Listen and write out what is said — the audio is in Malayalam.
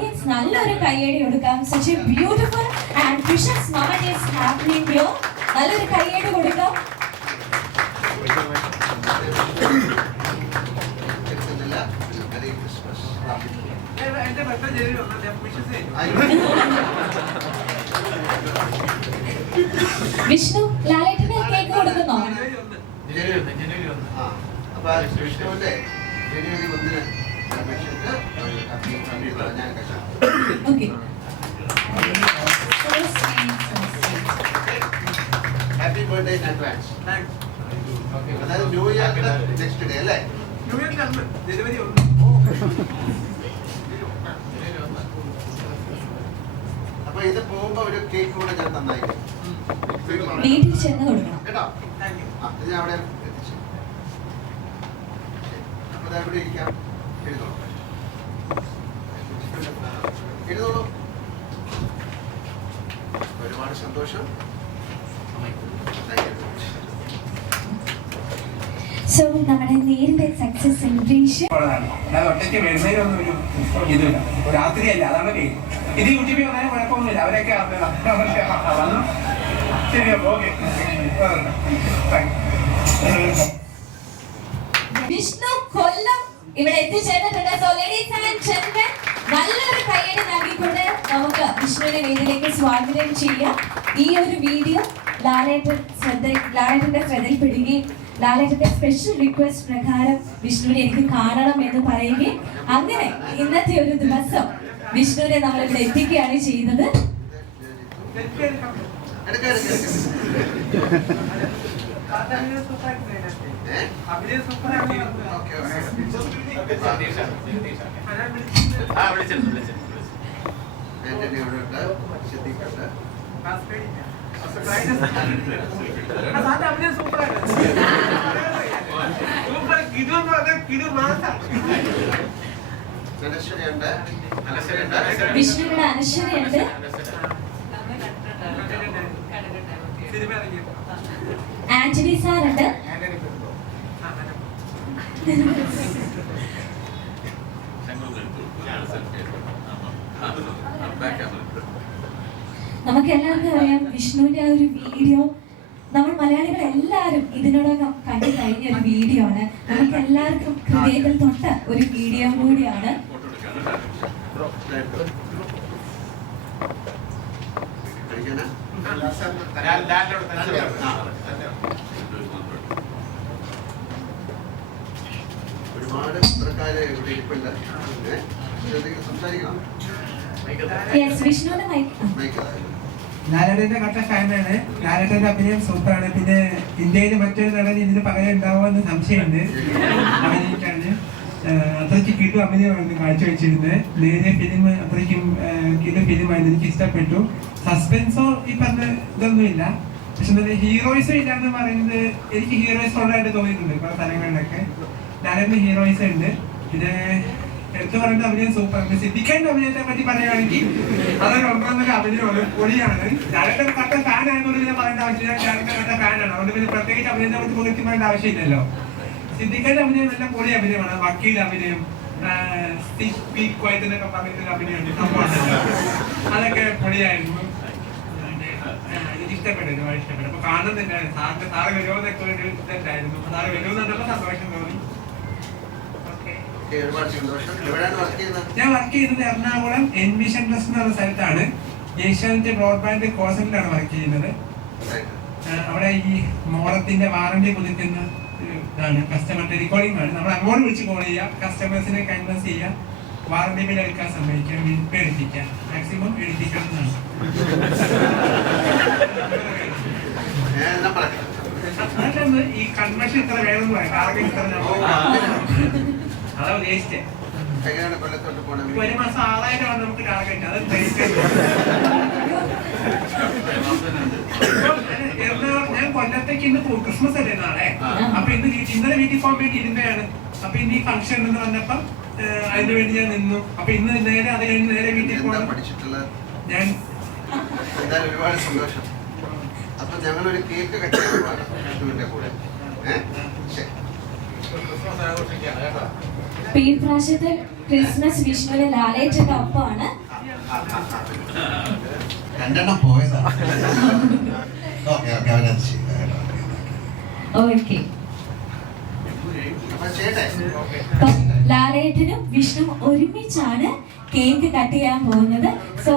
ഓഡിയൻസ് നല്ലൊരു കയ്യടി കൊടുക്കാം. Such a beautiful and wishes moment is happening here. നല്ലൊരു കയ്യടി കൊടുക്കാം. വിഷ്ണു ലാലേട്ടന് കേക്ക് കൊടുക്കുന്നോ? Happy birthday in advance. Thanks. Okay. That is New Year next day, right? New Year delivery. അപ്പോൾ ഇത് പോകുമ്പോൾ ഒരു കേക്ക് കൂടെ ഞാൻ തന്നായിരിക്കും. വീട്ടിൽ ചെന്ന് കൊടുക്കണം കേട്ടോ. ഇത് ഞാൻ അവിടെ എത്തിച്ചു. അപ്പോൾ അവിടെ ഇരിക്കാം. എഴുതോളൂ. എഴുതോളൂ. ഒരുപാട് സന്തോഷം. സോ നമ്മുടെ നേരിന്റെ സക്സസ് സെലിബ്രേഷൻ ഒറ്റയ്ക്ക് വരുന്നതിനൊന്നും ഒരു ഇതില്ല. രാത്രിയല്ല, അതാണ് പേര്. ഇത് യൂട്യൂബിൽ വന്നാലും കുഴപ്പമൊന്നുമില്ല. അവരൊക്കെ വന്നു. ശരി, ഓക്കെ. വിഷ്ണു കൊല്ലം ഇവിടെ എത്തിച്ചേർന്നിട്ടുണ്ട്. സോ ലേഡീസ് ആൻഡ് ജെന്റിൽമെൻ, നല്ലൊരു കയ്യടി നൽകിക്കൊണ്ട് നമുക്ക് വിഷ്ണുവിനെ വേദിയിലേക്ക് സ്വാഗതം ചെയ്യാം. ഈ ഒരു വീഡിയോ ലാലേട്ടന്റെ ശ്രദ്ധയിൽപ്പെടുകയും ലാലേട്ടന്റെ സ്പെഷ്യൽ റിക്വസ്റ്റ് പ്രകാരം വിഷ്ണുവിനെ എനിക്ക് കാണണം എന്ന് പറയുകയും അങ്ങനെ ഇന്നത്തെ ഒരു ദിവസം വിഷ്ണുവിനെ നമ്മൾ ഇവിടെ എത്തിക്കുകയാണ് ചെയ്യുന്നത്. വിഷ്ണുവിന്റെ അനശ്വരയുണ്ട്. ആന്റണി സാറുണ്ട്. നമുക്ക് എല്ലാവർക്കും അറിയാം വിഷ്ണുവിന്റെ ആ ഒരു വീഡിയോ നമ്മൾ മലയാളികൾ എല്ലാവരും ഇതിനോടകം കണ്ടു കഴിഞ്ഞ ഒരു വീഡിയോ ആണ്. നമുക്ക് എല്ലാവർക്കും ഹൃദയത്തിൽ തൊട്ട ഒരു വീഡിയോ കൂടിയാണ്. ഒരുപാട് പ്രകാരം ഇവിടെ ഇരിപ്പില്ല. സംസാരിക്കണം. വിഷ്ണുവിന്റെ മൈക്ക്. ലാലേട്ടന്റെ കട്ട ഫാനാണ്. ലാലേട്ടന്റെ അഭിനയം സൂപ്പറാണ്. പിന്നെ ഇന്ത്യയിൽ മറ്റൊരു നടൻ ഇതിന് പകരം ഉണ്ടാവുമെന്ന് സംശയമുണ്ട്. അഭിനയിക്കാണ് അത്രയ്ക്ക് കിട്ടു അഭിനയമാണ് കാഴ്ചവെച്ചിരുന്നത്. നേരെ ഫിലിം അത്രയ്ക്കും കിട്ടു ഫിലിമായിരുന്നു. എനിക്ക് ഇഷ്ടപ്പെട്ടു. സസ്പെൻസോ ഈ പറഞ്ഞ ഇതൊന്നുമില്ല. പക്ഷെ ഹീറോയിസം ഇല്ലാന്ന് പറയുന്നത് എനിക്ക് ഹീറോയിസം ഉള്ളതായിട്ട് തോന്നിയിട്ടുണ്ട് പല സ്ഥലങ്ങളിലൊക്കെ. ലാലേട്ടന് ഹീറോയിസം ഉണ്ട്. ഇത് എടുത്തു പറയുന്ന അഭിനയം സൂപ്പർ. സിദ്ദിഖിന്റെ അഭിനയത്തെ പറ്റി പറയുകയാണെങ്കിൽ അതൊരു ഒന്നൊന്നര അഭിനയമാണ്, പൊളിയാണ്. ലാലേട്ടൻ കട്ട ഫാനായതുകൊണ്ട് പിന്നെ പറയേണ്ട ആവശ്യമില്ല. ലാലേട്ടൻ കട്ട ഫാനാണ്, അതുകൊണ്ട് പിന്നെ പ്രത്യേകിച്ച് അഭിനയത്തെ പറ്റി പുകഴ്ത്തി പറയേണ്ട ആവശ്യമില്ലല്ലോ. സിദ്ദിഖിന്റെ അഭിനയം നല്ല പൊളി അഭിനയമാണ്. വക്കീൽ അഭിനയം, എന്നൊക്കെ പറഞ്ഞിട്ടൊരു അഭിനയമുണ്ട്, സംഭവമുണ്ടല്ലോ, അതൊക്കെ പൊളിയായിരുന്നു. എനിക്ക് ഇഷ്ടപ്പെട്ടു, ഒരുപാട് ഇഷ്ടപ്പെട്ടു. അപ്പൊ കാണുന്നുണ്ടായിരുന്നു സാറ് വരുമോന്നൊക്കെ ഒരു ഇതുണ്ടായിരുന്നു. സാറ് വരുമെന്നുള്ള സന്തോഷം തോന്നി. ഞാൻ വർക്ക് ചെയ്യുന്നത് എറണാകുളം എൻവിഷൻ പ്ലസ് എന്ന് പറഞ്ഞ സ്ഥലത്താണ്. ഏഷ്യാനെറ്റ് ബ്രോഡ്ബാൻഡ് കോഴ്സിലാണ് വർക്ക് ചെയ്യുന്നത്. അവിടെ ഈ മോളത്തിന്റെ വാറന്റി പുതുക്കുന്ന ഇതാണ്, കസ്റ്റമറിന്റെ റെക്കോർഡിംഗ് ആണ്. നമ്മൾ അങ്ങോട്ട് വിളിച്ച് കോൾ ചെയ്യുക, കസ്റ്റമേഴ്സിനെ കൺവിൻസ് ചെയ്യുക, വാറന്റി ബിൽ എടുക്കാൻ സമ്മതിക്കുക, ബിൽ എടുപ്പിക്കുക, മാക്സിമം എടുപ്പിക്കണം എന്നാണ്. അതൊക്കെ ഈ കൺവെൻഷൻ ഇത്ര വേണമെന്ന് പറയാം, ടാർഗറ്റ് ഇത്ര അതാ ഉദ്ദേശിച്ചേ. ഒരു മാസം 6000 നമുക്ക് ടാർഗറ്റ്. അത് ഞാൻ കൊല്ലത്തേക്ക് ഇന്ന് ക്രിസ്മസ് അല്ലേ നാളെ. അപ്പൊ ഇന്നലെ വീട്ടിൽ പോകാൻ വേണ്ടി ഇരുന്നതാണ്. അപ്പൊ ഇന്ന് ഈ ഫംഗ്ഷൻ ഉണ്ടെന്ന് പറഞ്ഞപ്പോ അതിന് വേണ്ടി ഞാൻ നിന്നു. അപ്പൊ ഇന്ന് നേരെ അത് കഴിഞ്ഞ് നേരെ വീട്ടിൽ പോകണം. ഞാൻ ഒരുപാട് സന്തോഷം. അപ്പൊ ഞങ്ങളൊരു കേക്ക് കട്ട് കൂടെ. അപ്പൊ ഈ പ്രാവശ്യത്തെ ക്രിസ്മസ് വിഷ്ണുവിന് ലാലേട്ടന്റെ ഒപ്പമാണ്. രണ്ടെണ്ണം പോയതാ. ഓക്കെ ഓക്കെ അവരത് ചെയ്തു. ഓക്കെ. അപ്പൊ ചെയ്യട്ടെ. അപ്പൊ ലാലേട്ടനും വിഷ്ണു ഒരുമിച്ചാണ് കേക്ക് കട്ട് ചെയ്യാൻ പോകുന്നത്. സോ